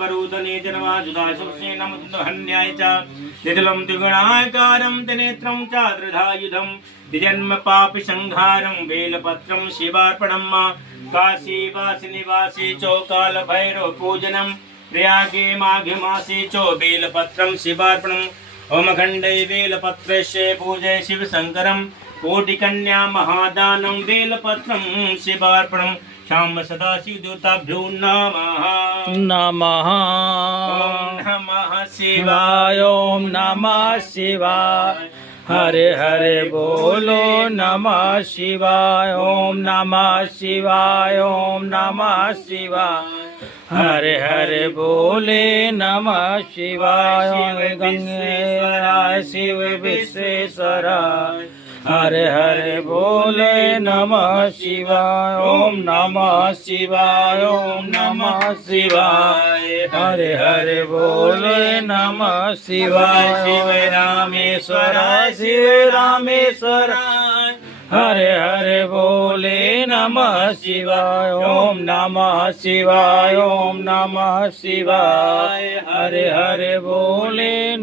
करूतने जन्माजुदाशुष्ये नमोहन्याय च नितिलं द्विगुणाकारं त्रिनेत्रं चाद्रधायुधं द्विजन्म पापसंहारं बेलपत्रं शिवार्पणं काशीवासिनिवासी चो कालभैरवपूजनं प्रयागे माघे मासे चो बेलपत्रं शिवार्पणम् ओमखण्डे बेलपत्रस्य पूजय शिवशङ्करं कोटिकन्या महादानं बेलपत्रं शिवार्पणम् श्याम सदाशिवदूताभ्यो नमः नमः ओम नमः शिवाय। ओम नमः शिवाय। हरे हरे बोलो नमः शिवाय। ओम नमः शिवाय। ओम नमः शिवाय। हरे हरे बोले नमः शिवाय। गंगेश्वराय शिव विश्वेश्वराय। हरे हरे बोले नमः शिवाय। ओम नमः शिवाय। ओम नमः शिवाय। हरे हरे बोले नमः शिवाय। शिव रामेश्वराय शिव रामेश्वराय। हरे हरे बोले नमः शिवाय। ओम नमः शिवाय। ओम नमः शिवाय। हरे हरे बोले